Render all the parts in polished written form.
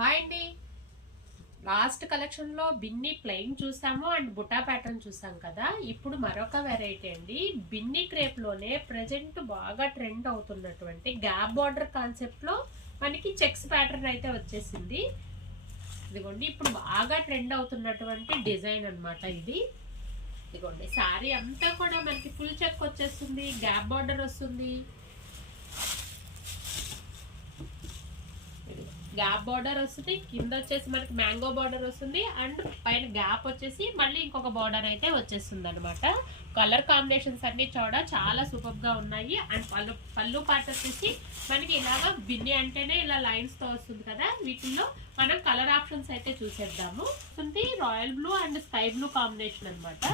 Hi అండి. Last collection లో Binny plain చూసాము అండ్ బుటా ప్యాటర్న్ చూసాం కదా. ఇప్పుడు మరొక వెరైటీ అండి, బిన్ని క్రేప్ లోనే ప్రెజెంట్ బాగా ట్రెండ్ అవుతున్నటువంటి గ్యాప్ బార్డర్ కాన్సెప్ట్ లో మనకి చెక్స్ ప్యాటర్న్ అయితే వచ్చేసింది. ఇదిగోండి ఇప్పుడు బాగా ట్రెండ్ అవుతున్నటువంటి డిజైన్ అన్నమాట ఇది. ఇదిగోండి శారీ అంతా కూడా మనకి ఫుల్ చెక్ వచ్చేస్తుంది, గ్యాప్ బార్డర్ వస్తుంది. గ్యాప్ బార్డర్ వస్తుంది, కింద వచ్చేసి మనకి మ్యాంగో బార్డర్ వస్తుంది అండ్ పైన గ్యాప్ వచ్చేసి మళ్ళీ ఇంకొక బార్డర్ అయితే వచ్చేస్తుంది అనమాట. కలర్ కాంబినేషన్స్ అన్ని చాలా సూపర్ గా ఉన్నాయి. అండ్ పళ్ళు పాట వచ్చేసి మనకి ఇలాగా బిన్ని అంటేనే ఇలా లైన్స్ తో వస్తుంది కదా. వీటిల్లో మనం కలర్ ఆప్షన్స్ అయితే చూసేద్దాము. Royal blue and sky blue combination అనమాట.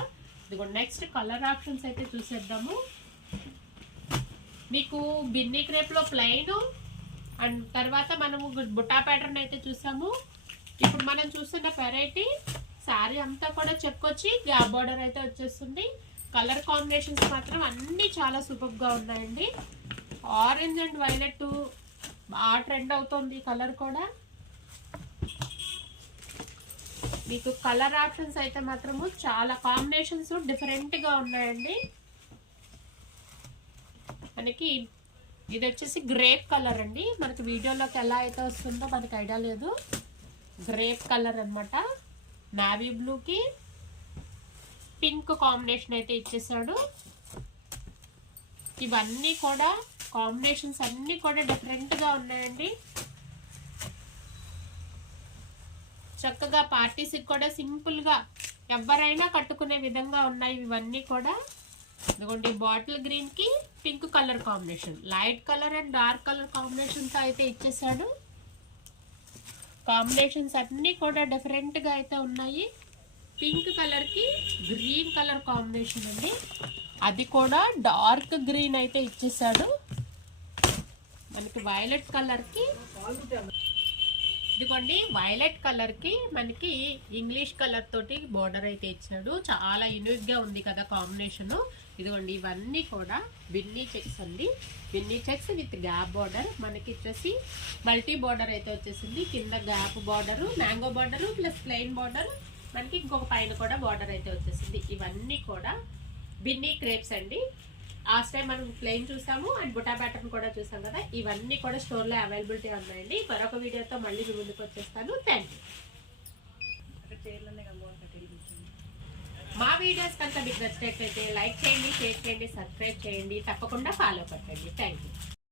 ఇదిగో నెక్స్ట్ కలర్ ఆప్షన్స్ అయితే చూసేద్దాము. మీకు బిన్ని క్రేప్ లో ప్లెయిన్ అండ్ తర్వాత మనము బుట్టా ప్యాటర్న్ అయితే చూసాము. ఇప్పుడు మనం చూస్తున్న వెరైటీ శారీ అంతా కూడా చెక్కొచ్చి గ్యాప్ బార్డర్ అయితే వచ్చేస్తుంది. కలర్ కాంబినేషన్స్ మాత్రం అన్నీ చాలా సూపర్గా ఉన్నాయండి. ఆరెంజ్ అండ్ వైలెట్ బాగా ట్రెండ్ అవుతుంది కలర్ కూడా. మీకు కలర్ ఆప్షన్స్ అయితే మాత్రము చాలా కాంబినేషన్స్ డిఫరెంట్గా ఉన్నాయండి. మనకి ఇది వచ్చేసి గ్రేప్ కలర్ అండి. మనకి వీడియోలోకి ఎలా అయితే వస్తుందో మనకి ఐడియా లేదు. గ్రేప్ కలర్ అనమాట. నావీ బ్లూకి పింక్ కాంబినేషన్ అయితే ఇచ్చేసాడు. ఇవన్నీ కూడా కాంబినేషన్స్ అన్నీ కూడా డిఫరెంట్గా ఉన్నాయండి. చక్కగా పార్టీస్కి కూడా సింపుల్గా ఎవరైనా కట్టుకునే విధంగా ఉన్నాయి ఇవన్నీ కూడా. ఇదిగోండి బాటిల్ గ్రీన్ కి pink colour combination, light colour and dark colour combination తో అయితే ఇచ్చేసాడు. కాంబినేషన్స్ అన్నీ కూడా డిఫరెంట్ గా అయితే ఉన్నాయి. పింక్ కలర్ కి గ్రీన్ కలర్ కాంబినేషన్ అండి, అది కూడా డార్క్ గ్రీన్ అయితే ఇచ్చేసాడు. మనకి వైలెట్ కలర్ కి ఇదిగోండి వైలెట్ కలర్ కి మనకి ఇంగ్లీష్ కలర్ తోటి బోర్డర్ అయితే ఇచ్చాడు. చాలా యూనిక్ గా ఉంది కదా కాంబినేషన్. ఇదిగోండి ఇవన్నీ కూడా బిన్నీ చెక్స్ అండి. Binny checks with gap border. మనకి వచ్చేసి మల్టీ బార్డర్ అయితే వచ్చేసింది. కింద gap border, mango border plus plain border, మనకి ఇంకొక పైన కూడా బార్డర్ అయితే వచ్చేసింది. ఇవన్నీ కూడా బిన్నీ క్రేప్స్ అండి. లాస్ట్ టైం మనం ప్లెయిన్ చూసాము అండ్ బుటా ప్యాటర్న్ కూడా చూసాం కదా. ఇవన్నీ కూడా స్టోర్లో అవైలబిలిటీ ఉన్నాయండి. మరొక వీడియోతో మళ్ళీ ముందుకు వచ్చేస్తాను. Thank you. మా వీడియోస్ కనుక మీకు నచ్చినట్లయితే లైక్ చేయండి, షేర్ చేయండి, సబ్స్క్రైబ్ చేయండి, తప్పకుండా ఫాలో కొట్టండి. Thank you.